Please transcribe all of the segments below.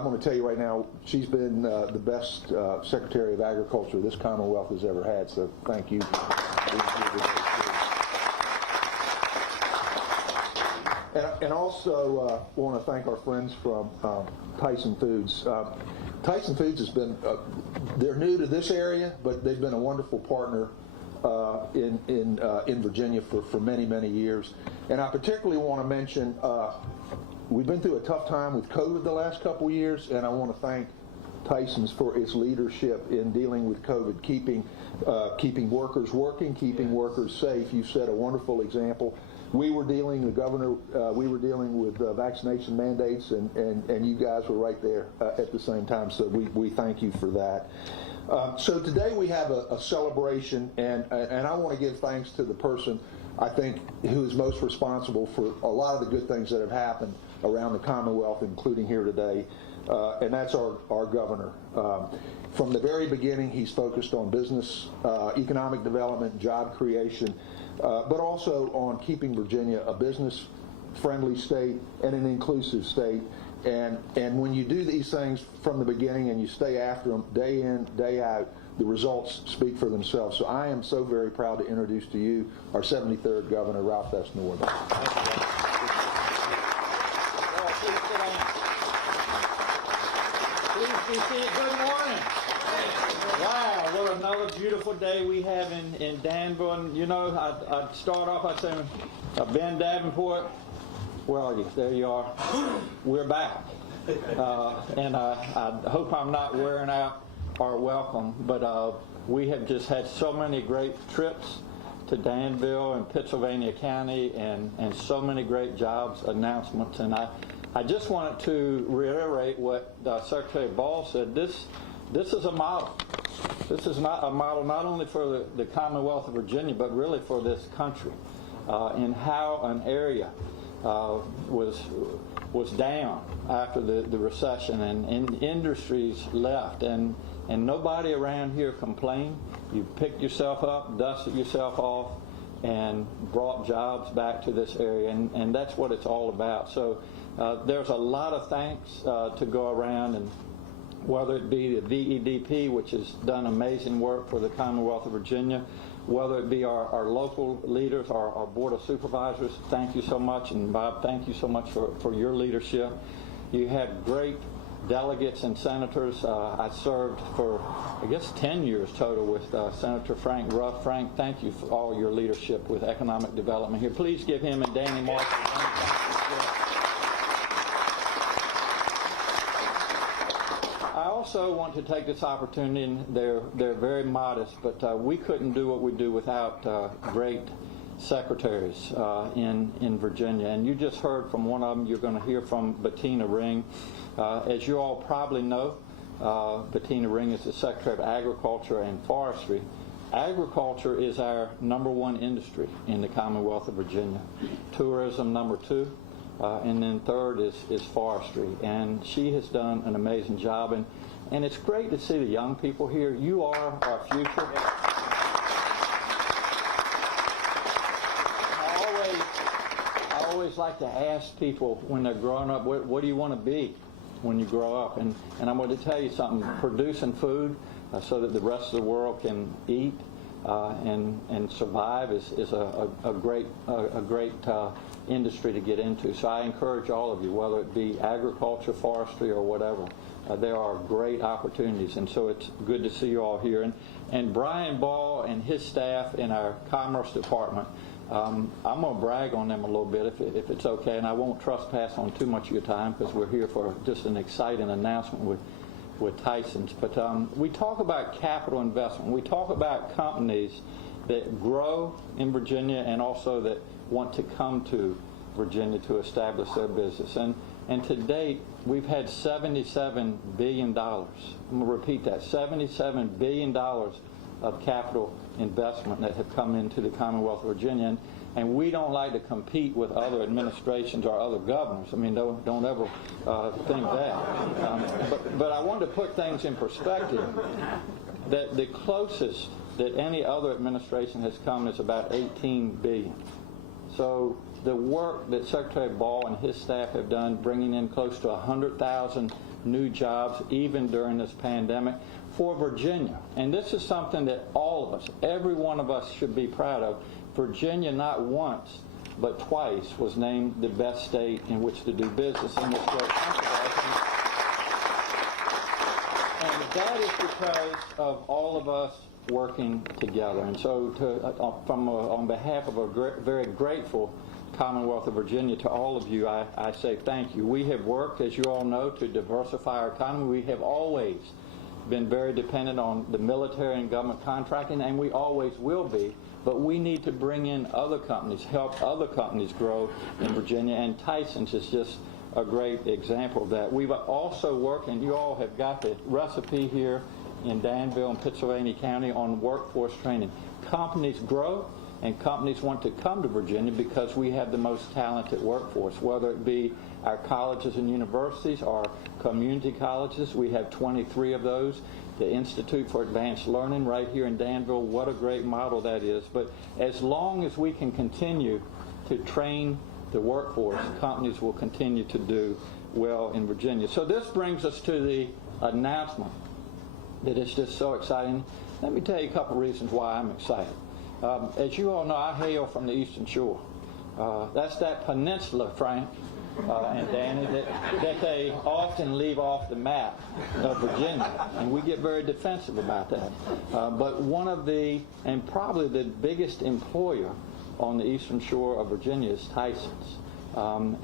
I'm going to tell you right now, she's been the best Secretary of Agriculture this Commonwealth has ever had, so thank you. And also want to thank our friends from Tyson Foods. Tyson Foods has been, they're new to this area, but they've been a wonderful partner in Virginia for many, many years. And I particularly want to mention, we've been through a tough time with COVID the last couple of years, and I want to thank Tyson's for its leadership in dealing with COVID, keeping workers working, keeping workers safe. You set a wonderful example. We were dealing with vaccination mandates, and you guys were right there at the same time, so we thank you for that. So today we have a celebration, and I want to give thanks to the person I think who is most responsible for a lot of the good things that have happened around the Commonwealth, including here today, and that's our governor. From the very beginning, he's focused on business, economic development, job creation, but also on keeping Virginia a business-friendly state and an inclusive state. And when you do these things from the beginning and you stay after them day in, day out, the results speak for themselves. So I am so very proud to introduce to you our 73rd Governor, Ralph Northam. Please be seated. Good morning. Wow, what another beautiful day we have in Danville. And you know, I'd start off by saying, Ben Davenport, where are you? There you are. We're back. And I hope I'm not wearing out our welcome, but we have just had so many great trips to Danville and Pittsylvania County, and so many great jobs announcements. And I just wanted to reiterate what Secretary Ball said. This is a model. This is not a model not only for the Commonwealth of Virginia, but really for this country, in how an area was down after the recession, and industries left, and nobody around here complained. You picked yourself up, dusted yourself off, and brought jobs back to this area, and that's what it's all about. So there's a lot of thanks to go around, and whether it be the VEDP, which has done amazing work for the Commonwealth of Virginia, whether it be our local leaders, our Board of Supervisors, thank you so much, and Bob, thank you so much for your leadership. You had great delegates and senators. I served for, I guess, 10 years total with Senator Frank Ruff. Frank, thank you for all your leadership with economic development here. Please give him and Danny Marshall. I also want to take this opportunity, and they're very modest, but we couldn't do what we do without great secretaries in Virginia. And you just heard from one of them. You're going to hear from Bettina Ring. As you all probably know, Bettina Ring is the Secretary of Agriculture and Forestry. Agriculture is our #1 industry in the Commonwealth of Virginia. Tourism #2. And then third is forestry, and she has done an amazing job, and it's great to see the young people here. You are our future. I always like to ask people when they're growing up, what do you want to be when you grow up? And I'm going to tell you something, producing food so that the rest of the world can eat and survive is a great industry to get into. So I encourage all of you, whether it be agriculture, forestry, or whatever, there are great opportunities, and so it's good to see you all here. And Brian Ball and his staff in our Commerce Department, I'm going to brag on them a little bit if it's okay, and I won't trespass on too much of your time because we're here for just an exciting announcement with Tyson's. But we talk about capital investment. We talk about companies that grow in Virginia and also that want to come to Virginia to establish their business. And to date, we've had $77 billion. I'm going to repeat that, $77 billion of capital investment that have come into the Commonwealth of Virginia. And we don't like to compete with other administrations or other governors. I mean, don't ever think that. But I wanted to put things in perspective, that the closest that any other administration has come is about $18 billion. So the work that Secretary Ball and his staff have done, bringing in close to 100,000 new jobs even during this pandemic for Virginia. And this is something that all of us, every one of us, should be proud of. Virginia, not once but twice, was named the best state in which to do business in this great country. And that is because of all of us working together. And so on behalf of a very grateful Commonwealth of Virginia, to all of you, I say thank you. We have worked, as you all know, to diversify our economy. We have always been very dependent on the military and government contracting, and we always will be. But we need to bring in other companies, help other companies grow in Virginia, and Tyson's is just a great example of that. We've also worked, and you all have got the recipe here in Danville and Pittsylvania County on workforce training. Companies grow, and companies want to come to Virginia because we have the most talented workforce, whether it be our colleges and universities, our community colleges. We have 23 of those. The Institute for Advanced Learning right here in Danville, what a great model that is. But as long as we can continue to train the workforce, companies will continue to do well in Virginia. So this brings us to the announcement that is just so exciting. Let me tell you a couple reasons why I'm excited. As you all know, I hail from the Eastern Shore. That's that peninsula, Frank and Danny, that they often leave off the map of Virginia, and we get very defensive about that. But one of the, and probably the biggest employer on the Eastern Shore of Virginia is Tyson's.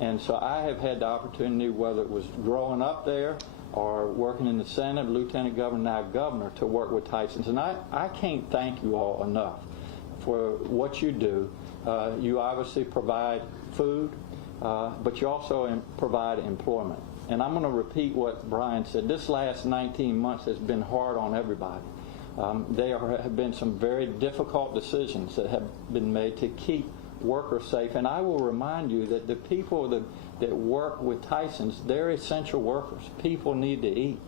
And so I have had the opportunity, whether it was growing up there or working in the Senate, Lieutenant Governor, now Governor, to work with Tyson's. And I can't thank you all enough for what you do. You obviously provide food, but you also provide employment. And I'm going to repeat what Brian said. This last 19 months has been hard on everybody. There have been some very difficult decisions that have been made to keep workers safe. And I will remind you that the people that work with Tyson's, they're essential workers. People need to eat.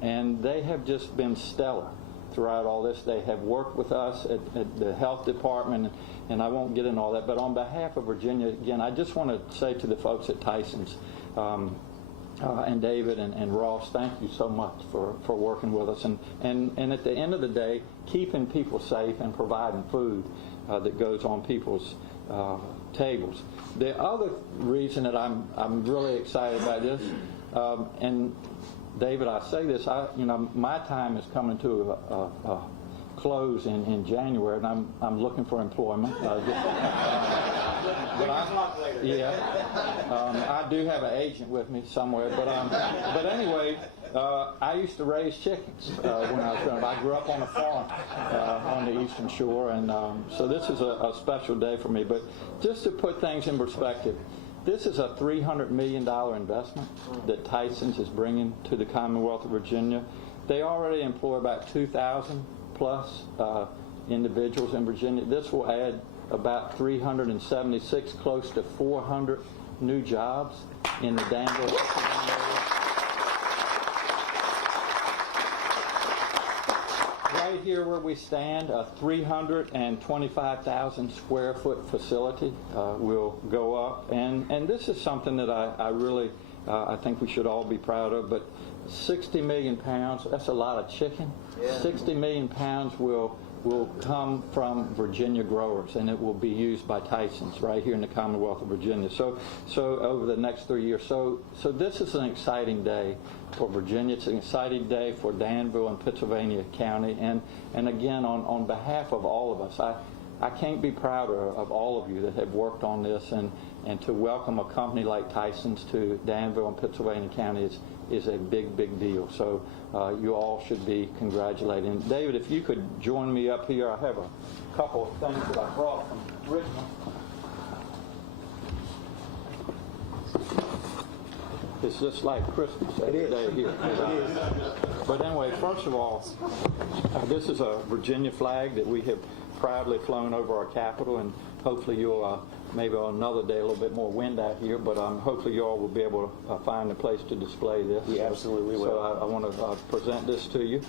And they have just been stellar throughout all this. They have worked with us at the health department, and I won't get into all that. But on behalf of Virginia, again, I just want to say to the folks at Tyson's, and David and Ross, thank you so much for working with us. And at the end of the day, keeping people safe and providing food that goes on people's tables. The other reason that I'm really excited about this, and David, I say this, my time is coming to a close in January, and I'm looking for employment. I do have an agent with me somewhere, but anyway, I used to raise chickens when I was growing up. I grew up on a farm on the Eastern Shore, and so this is a special day for me. But just to put things in perspective, this is a $300 million investment that Tyson's is bringing to the Commonwealth of Virginia. They already employ about 2,000 plus individuals in Virginia. This will add about 376, close to 400 new jobs in the Danville area. Right here where we stand, a 325,000 square foot facility will go up, and this is something that I really I think we should all be proud of. But 60 million pounds, that's a lot of chicken. Yeah. 60 million pounds will come from Virginia growers, and it will be used by Tyson's right here in the Commonwealth of Virginia. So over the next 3 years. So this is an exciting day for Virginia. It's an exciting day for Danville and Pittsylvania County. And again, on behalf of all of us, I can't be prouder of all of you that have worked on this, and to welcome a company like Tyson's to Danville and Pittsylvania County is a big, big deal. So you all should be congratulated. And David, if you could join me up here, I have a couple of things that I brought from Richmond. It's just like Christmas every day here. But anyway, first of all, this is a Virginia flag that we have proudly flown over our capital, and hopefully you'll maybe on another day a little bit more wind out here, but hopefully you all will be able to find a place to display this. We absolutely will. So I want to present this to you.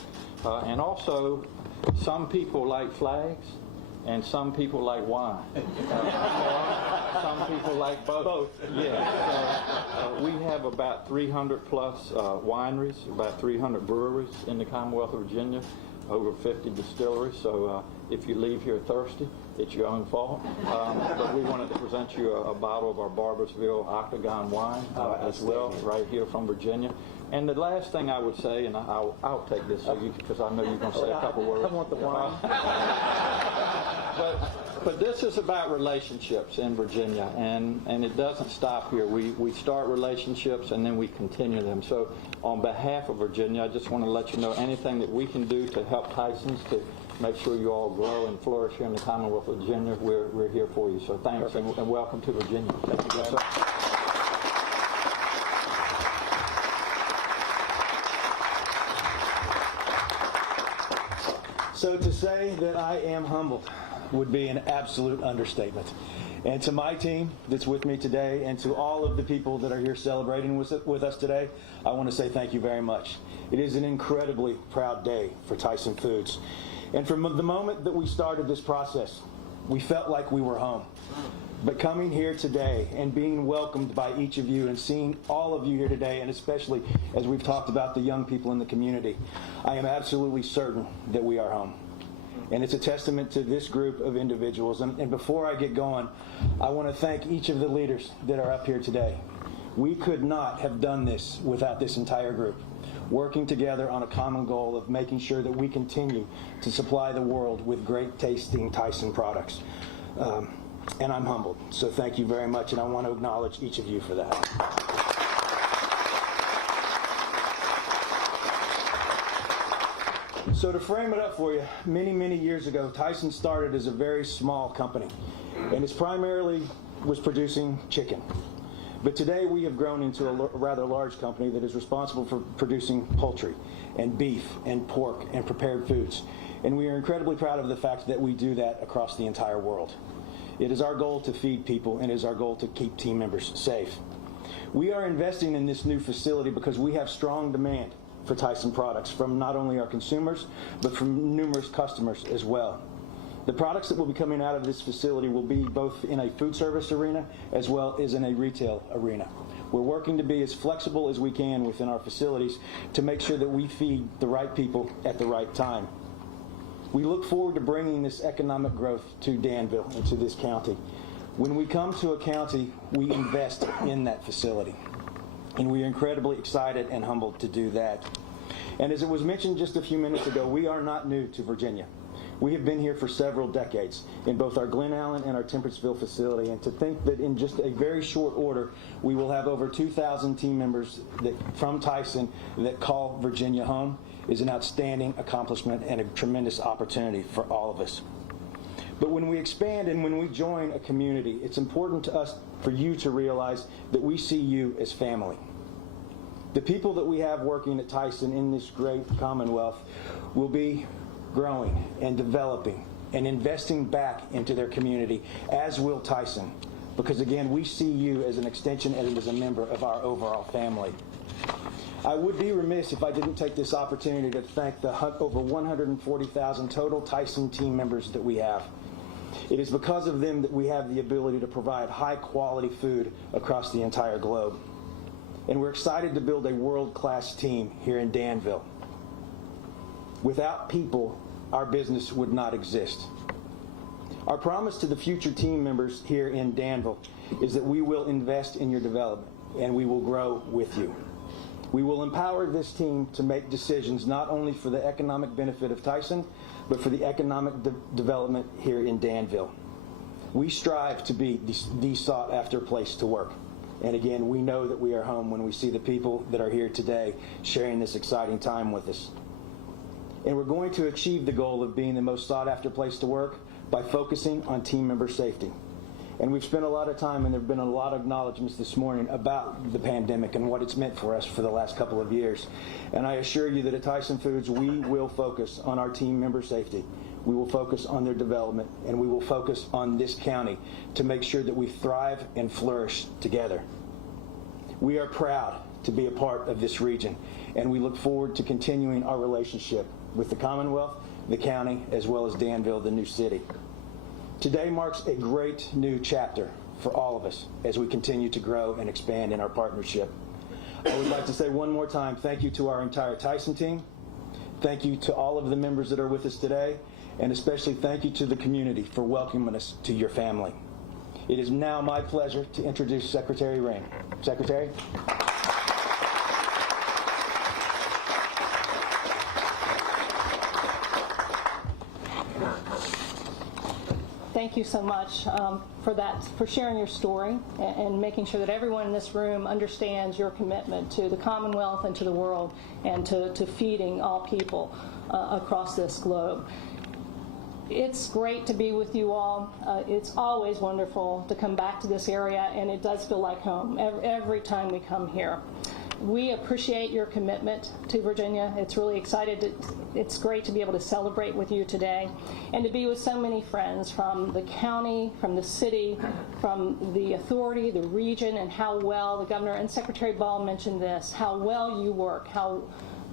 And also, some people like flags, and some people like wine. Some people like both. Yeah. So, we have about 300 plus wineries, about 300 breweries in the Commonwealth of Virginia, over 50 distilleries. So if you leave here thirsty, it's your own fault. But we wanted to present you a bottle of our Barbersville Octagon wine as well, right here from Virginia. And the last thing I would say, and I'll take this because I know you're going to say a couple words. I want the wine. But this is about relationships in Virginia, and it doesn't stop here. We start relationships and then we continue them. So on behalf of Virginia, I just want to let you know anything that we can do to help Tyson's to make sure you all grow and flourish here in the Commonwealth of Virginia. We're here for you. So thanks and welcome to Virginia. Thank you, sir. So to say that I am humbled would be an absolute understatement. And to my team that's with me today, and to all of the people that are here celebrating with us today, I want to say thank you very much. It is an incredibly proud day for Tyson Foods. And from the moment that we started this process, we felt like we were home. But coming here today and being welcomed by each of you and seeing all of you here today, and especially as we've talked about the young people in the community, I am absolutely certain that we are home. And it's a testament to this group of individuals. And before I get going, I want to thank each of the leaders that are up here today. We could not have done this without this entire group, working together on a common goal of making sure that we continue to supply the world with great tasting Tyson products. And I'm humbled. So thank you very much, and I want to acknowledge each of you for that. So to frame it up for you, many, many years ago, Tyson started as a very small company, and it primarily was producing chicken. But today we have grown into a rather large company that is responsible for producing poultry and beef and pork and prepared foods. And we are incredibly proud of the fact that we do that across the entire world. It is our goal to feed people, and it is our goal to keep team members safe. We are investing in this new facility because we have strong demand for Tyson products from not only our consumers, but from numerous customers as well. The products that will be coming out of this facility will be both in a food service arena as well as in a retail arena. We're working to be as flexible as we can within our facilities to make sure that we feed the right people at the right time. We look forward to bringing this economic growth to Danville and to this county. When we come to a county, we invest in that facility. And we are incredibly excited and humbled to do that. And as it was mentioned just a few minutes ago, we are not new to Virginia. We have been here for several decades in both our Glen Allen and our Temperatesville facility. And to think that in just a very short order, we will have over 2,000 team members from Tyson that call Virginia home is an outstanding accomplishment and a tremendous opportunity for all of us. But when we expand and when we join a community, it's important to us, for you to realize that we see you as family. The people that we have working at Tyson in this great Commonwealth will be growing and developing and investing back into their community, as will Tyson. Because again, we see you as an extension and as a member of our overall family. I would be remiss if I didn't take this opportunity to thank the over 140,000 total Tyson team members that we have. It is because of them that we have the ability to provide high-quality food across the entire globe. And we're excited to build a world-class team here in Danville. Without people, our business would not exist. Our promise to the future team members here in Danville is that we will invest in your development and we will grow with you. We will empower this team to make decisions not only for the economic benefit of Tyson, but for the economic development here in Danville. We strive to be the sought-after place to work. And again, we know that we are home when we see the people that are here today sharing this exciting time with us. And we're going to achieve the goal of being the most sought-after place to work by focusing on team member safety. And we've spent a lot of time, and there have been a lot of acknowledgments this morning about the pandemic and what it's meant for us for the last couple of years. And I assure you that at Tyson Foods, we will focus on our team member safety. We will focus on their development, and we will focus on this county to make sure that we thrive and flourish together. We are proud to be a part of this region, and we look forward to continuing our relationship with the Commonwealth, the county, as well as Danville, the new city. Today marks a great new chapter for all of us as we continue to grow and expand in our partnership. I would like to say one more time, thank you to our entire Tyson team. Thank you to all of the members that are with us today, and especially thank you to the community for welcoming us to your family. It is now my pleasure to introduce Secretary Ring. Secretary. Thank you so much for sharing your story and making sure that everyone in this room understands your commitment to the Commonwealth and to the world and to feeding all people across this globe. It's great to be with you all. It's always wonderful to come back to this area, and it does feel like home every time we come here. We appreciate your commitment to Virginia. It's really it's great to be able to celebrate with you today and to be with so many friends from the county, from the city, from the authority, the region, and how well the governor and Secretary Ball mentioned this, how well you work, how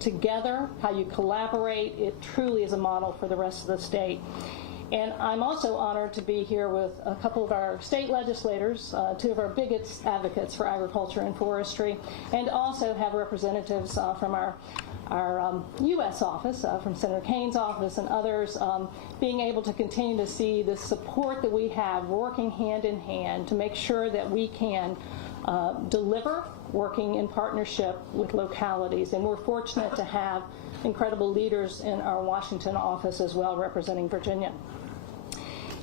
together, how you collaborate. It truly is a model for the rest of the state. And I'm also honored to be here with a couple of our state legislators, two of our biggest advocates for agriculture and forestry, and also have representatives from our U.S. office, from Senator Kane's office and others, being able to continue to see the support that we have working hand in hand to make sure that we can deliver, working in partnership with localities. And we're fortunate to have incredible leaders in our Washington office as well representing Virginia.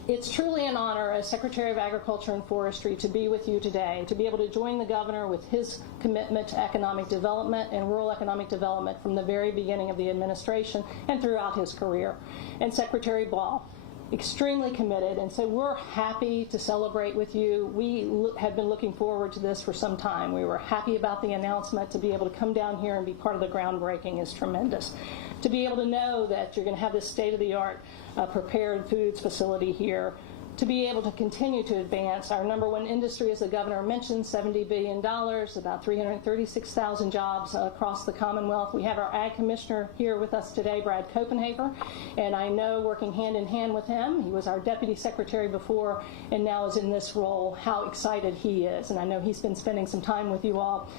It's truly an honor as Secretary of Agriculture and Forestry to be with you today, to be able to join the governor with his commitment to economic development and rural economic development from the very beginning of the administration and throughout his career. And Secretary Ball, extremely committed, and so we're happy to celebrate with you. We have been looking forward to this for some time. We were happy about the announcement. To be able to come down here and be part of the groundbreaking is tremendous. To be able to know that you're going to have this state-of-the-art prepared foods facility here, to be able to continue to advance our number one industry, as the governor mentioned, $70 billion, about 336,000 jobs across the Commonwealth. We have our Ag Commissioner here with us today, Brad Copenhaver, and I know, working hand in hand with him, he was our Deputy Secretary before and now is in this role, how excited he is. And I know he's been spending some time with you all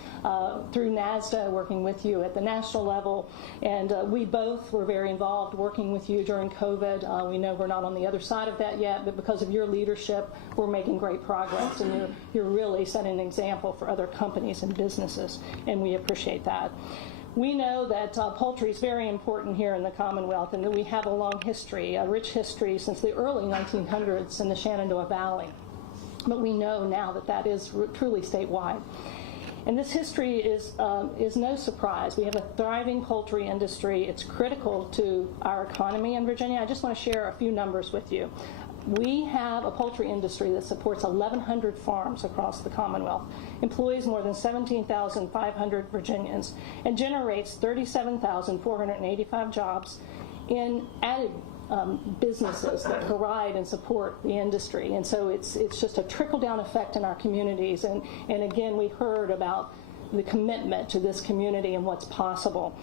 through NASDA, working with you at the national level, and we both were very involved working with you during COVID. We know we're not on the other side of that yet, but because of your leadership, we're making great progress, and you're really setting an example for other companies and businesses, and we appreciate that. We know that poultry is very important here in the Commonwealth, and that we have a long history, a rich history since the early 1900s in the Shenandoah Valley. But we know now that that is truly statewide. And this history is no surprise. We have a thriving poultry industry. It's critical to our economy in Virginia. I just want to share a few numbers with you. We have a poultry industry that supports 1,100 farms across the Commonwealth, employs more than 17,500 Virginians, and generates 37,485 jobs in added businesses that provide and support the industry. And so it's just a trickle-down effect in our communities. And again, we heard about the commitment to this community and what's possible.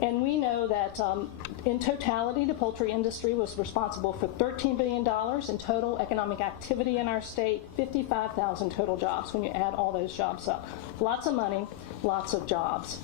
And we know that in totality, the poultry industry was responsible for $13 billion in total economic activity in our state, 55,000 total jobs when you add all those jobs up. Lots of money, lots of jobs.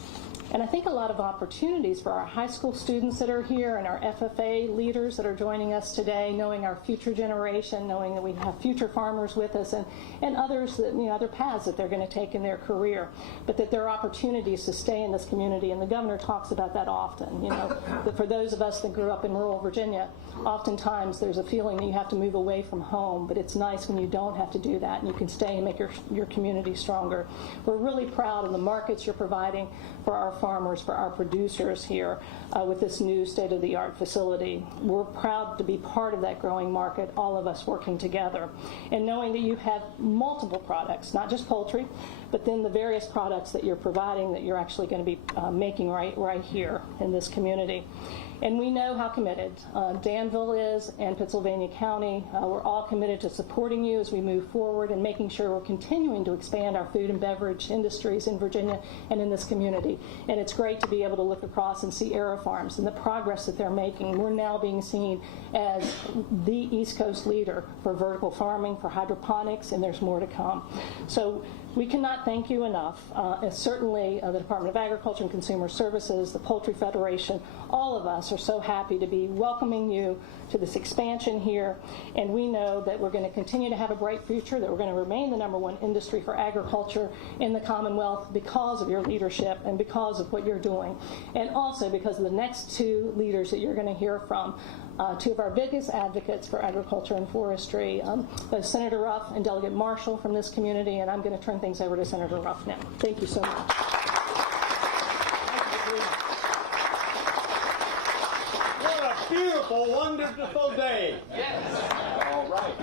And I think a lot of opportunities for our high school students that are here and our FFA leaders that are joining us today, knowing our future generation, knowing that we have future farmers with us, and others that, other paths that they're going to take in their career, but that there are opportunities to stay in this community. And the governor talks about that often. That for those of us that grew up in rural Virginia, oftentimes there's a feeling that you have to move away from home, but it's nice when you don't have to do that and you can stay and make your community stronger. We're really proud of the markets you're providing for our farmers, for our producers here with this new state-of-the-art facility. We're proud to be part of that growing market, all of us working together. And knowing that you have multiple products, not just poultry, but then the various products that you're providing that you're actually going to be making right here in this community. And we know how committed Danville is and Pittsylvania County. We're all committed to supporting you as we move forward and making sure we're continuing to expand our food and beverage industries in Virginia and in this community. And it's great to be able to look across and see AeroFarms and the progress that they're making. We're now being seen as the East Coast leader for vertical farming, for hydroponics, and there's more to come. So we cannot thank you enough. Certainly the Department of Agriculture and Consumer Services, the Poultry Federation, all of us are so happy to be welcoming you to this expansion here. And we know that we're going to continue to have a bright future, that we're going to remain the #1 industry for agriculture in the Commonwealth because of your leadership and because of what you're doing. And also because of the next 2 leaders that you're going to hear from. 2 of our biggest advocates for agriculture and forestry, both Senator Ruff and Delegate Marshall from this community, and I'm going to turn things over to Senator Ruff now. Thank you so much. What a beautiful, wonderful day. Yes. All right.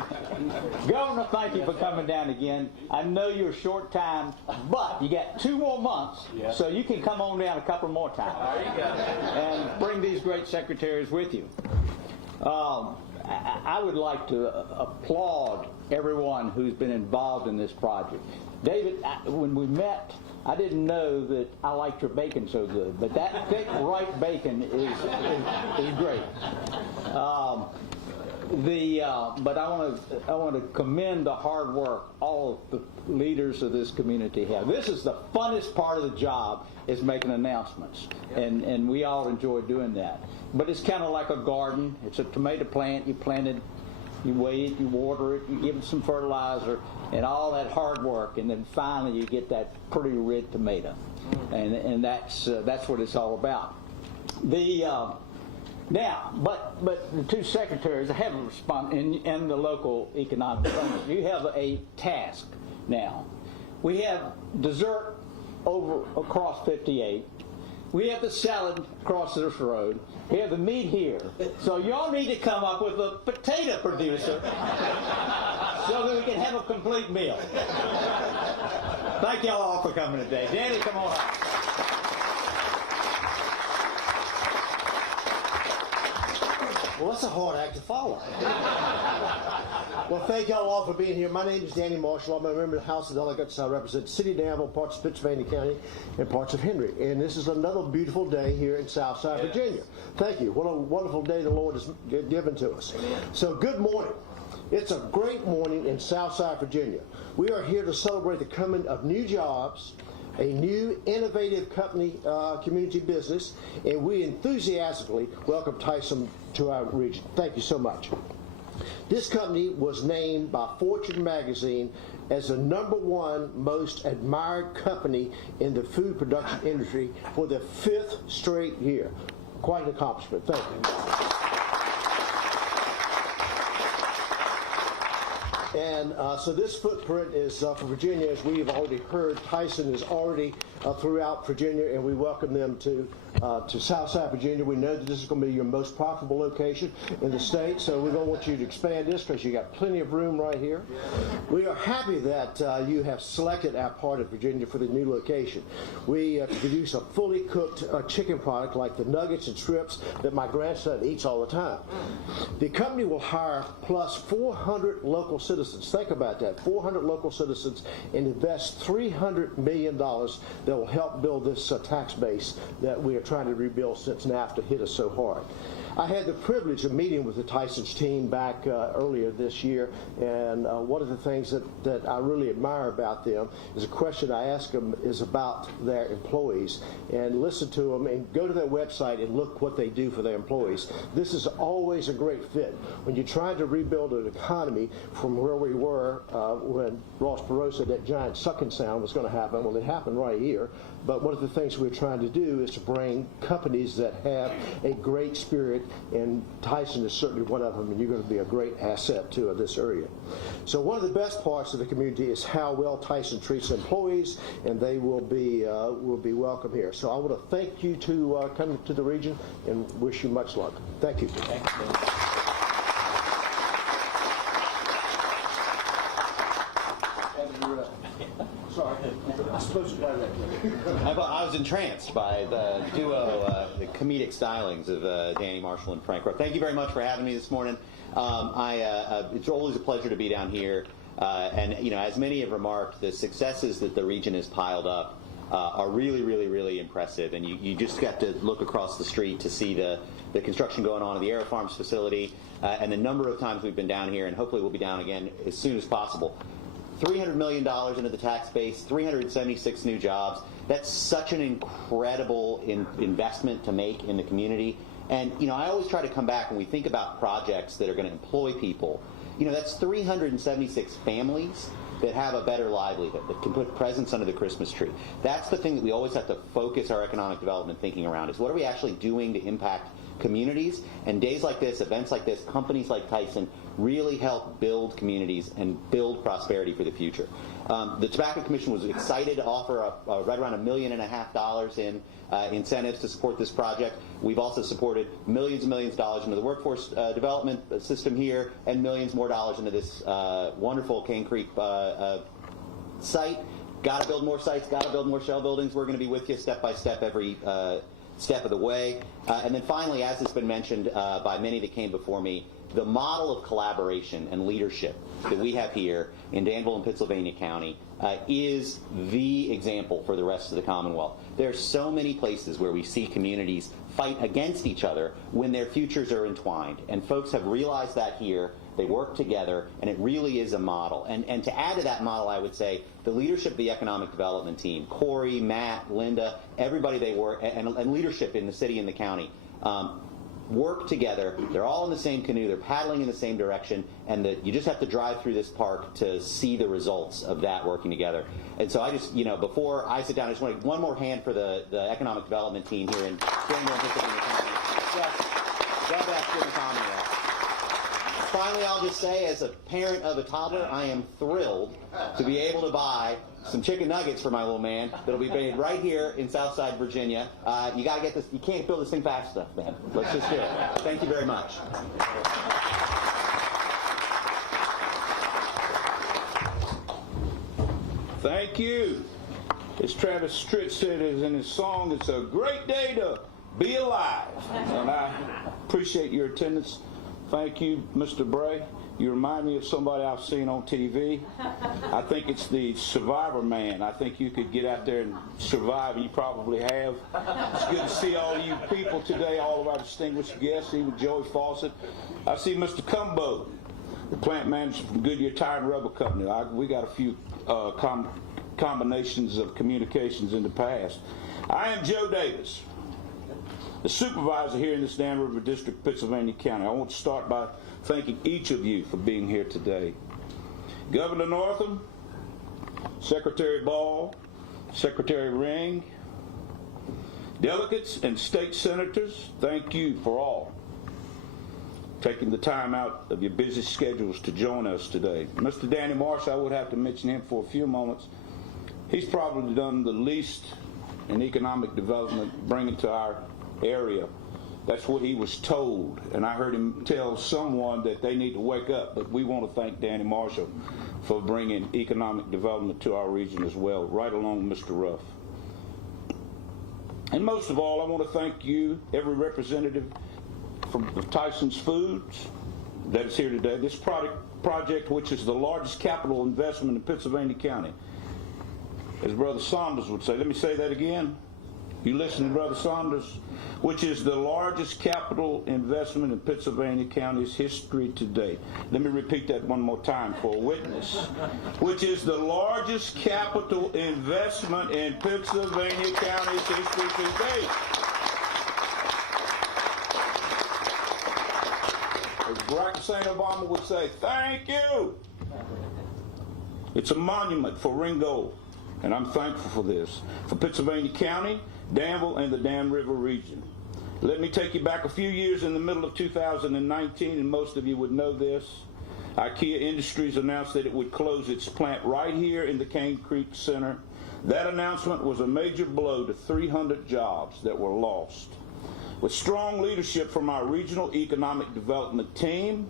Governor, thank you for coming down again. I know you're short time, but you got 2 more months, so you can come on down a couple more times. There you go. And bring these great secretaries with you. I would like to applaud everyone who's been involved in this project. David, when we met, I didn't know that I liked your bacon so good, but that thick, ripe bacon is great. But I want to commend the hard work all of the leaders of this community have. This is the funnest part of the job, is making announcements, and we all enjoy doing that. But it's kind of like a garden. It's a tomato plant. You plant it, you weigh it, you water it, you give it some fertilizer, and all that hard work, and then finally you get that pretty red tomato, and that's what it's all about. Now, but the 2 secretaries have a response in the local economic development. You have a task now. We have dessert across 58. We have the salad across this road. We have the meat here. So y'all need to come up with a potato producer so that we can have a complete meal. Thank y'all all for coming today. Danny, come on up. Well, that's a hard act to follow. Well, thank y'all all for being here. My name is Danny Marshall. I'm a member of the House of Delegates. I represent the City of Danville, parts of Pittsylvania County, and parts of Henry. And this is another beautiful day here in Southside, Virginia. Thank you. What a wonderful day the Lord has given to us. So, good morning. It's a great morning in Southside, Virginia. We are here to celebrate the coming of new jobs, a new innovative company, community business, and we enthusiastically welcome Tyson to our region. Thank you so much. This company was named by Fortune magazine as the #1 most admired company in the food production industry for the 5th straight year. Quite an accomplishment. Thank you. And so this footprint is for Virginia. As we have already heard, Tyson is already throughout Virginia, and we welcome them to Southside Virginia. We know that this is going to be your most profitable location in the state, so we don't want you to expand this because you got plenty of room right here. We are happy that you have selected our part of Virginia for the new location. We produce a fully cooked chicken product like the nuggets and strips that my grandson eats all the time. The company will hire plus 400 local citizens. Think about that, 400 local citizens, and invest $300 million that will help build this tax base that we are trying to rebuild since NAFTA hit us so hard. I had the privilege of meeting with the Tyson's team back earlier this year, and one of the things that I really admire about them is a question I ask them is about their employees, and listen to them and go to their website and look what they do for their employees. This is always a great fit. When you're trying to rebuild an economy from where we were when Ross Perot said that giant sucking sound was going to happen, well, it happened right here. But one of the things we're trying to do is to bring companies that have a great spirit, and Tyson is certainly one of them, and you're going to be a great asset to this area. So one of the best parts of the community is how well Tyson treats employees, and they will be welcome here. So I want to thank you to come to the region and wish you much luck. Thank you. Thank you. Sorry. I was entranced by the duo, the comedic stylings of Danny Marshall and Frank Ruff. Thank you very much for having me this morning. It's always a pleasure to be down here. And as many have remarked, the successes that the region has piled up are really, really, really impressive. And you just got to look across the street to see the construction going on at the Aero Farms facility, and the number of times we've been down here, and hopefully we'll be down again as soon as possible. $300 million into the tax base, 376 new jobs. That's such an incredible investment to make in the community. And, I always try to come back when we think about projects that are going to employ people. That's 376 families that have a better livelihood, that can put presents under the Christmas tree. That's the thing that we always have to focus our economic development thinking around, is what are we actually doing to impact communities? And days like this, events like this, companies like Tyson really help build communities and build prosperity for the future. The Tobacco Commission was excited to offer right around $1.5 million in incentives to support this project. We've also supported millions and millions of dollars into the workforce development system here, and millions more dollars into this wonderful Cane Creek site. Got to build more sites, got to build more shell buildings. We're going to be with you step by step every step of the way. And then finally, as has been mentioned by many that came before me, the model of collaboration and leadership that we have here in Danville and Pittsylvania County is the example for the rest of the Commonwealth. There are so many places where we see communities fight against each other when their futures are entwined. And folks have realized that here. They work together, and it really is a model. And to add to that model, I would say the leadership of the economic development team, Corey, Matt, Linda, everybody they work, and leadership in the city and the county, work together. They're all in the same canoe. They're paddling in the same direction, and you just have to drive through this park to see the results of that working together. And so I just, before I sit down, I just want one more hand for the economic development team here in Danville and Pittsylvania County. Just the best in the Commonwealth. Finally, I'll just say, as a parent of a toddler, I am thrilled to be able to buy some chicken nuggets for my little man that'll be made right here in Southside, Virginia. You got to get this. You can't build this thing fast enough, man. Let's just do it. Thank you very much. Thank you. As Travis Stritt said in his song, it's a great day to be alive. And I appreciate your attendance. Thank you, Mr. Bray. You remind me of somebody I've seen on TV. I think it's the Survivor Man. I think you could get out there and survive, and you probably have. It's good to see all you people today, all of our distinguished guests, even Joey Fawcett. I see Mr. Cumbo, the plant manager from Goodyear Tire and Rubber Company. We got a few combinations of communications in the past. I am Joe Davis, the supervisor here in this Dan River District, Pittsylvania County. I want to start by thanking each of you for being here today. Governor Northam, Secretary Ball, Secretary Ring, delegates and state senators, thank you for all taking the time out of your busy schedules to join us today. Mr. Danny Marshall, I would have to mention him for a few moments. He's probably done the least in economic development bringing to our area. That's what he was told, and I heard him tell someone that they need to wake up. But we want to thank Danny Marshall for bringing economic development to our region as well, right along with Mr. Ruff. And most of all, I want to thank you, every representative from Tyson Foods that is here today. This project, which is the largest capital investment in Pittsylvania County, as Brother Saunders would say. Let me say that again. You listen to Brother Saunders, which is the largest capital investment in Pittsylvania County's history to date. Let me repeat that one more time for a witness. Which is the largest capital investment in Pittsylvania County's history to date. As Barack Hussein Obama would say, thank you. It's a monument for Ringgold, and I'm thankful for this, for Pittsylvania County, Danville, and the Dan River region. Let me take you back a few years in the middle of 2019, and most of you would know this. IKEA Industries announced that it would close its plant right here in the Cane Creek Center. That announcement was a major blow to 300 jobs that were lost. With strong leadership from our regional economic development team,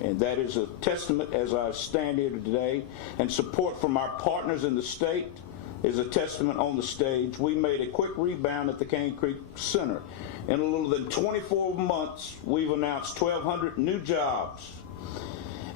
and that is a testament as I stand here today, and support from our partners in the state, is a testament on the stage. We made a quick rebound at the Cane Creek Center. In a little than 24 months, we've announced 1,200 new jobs.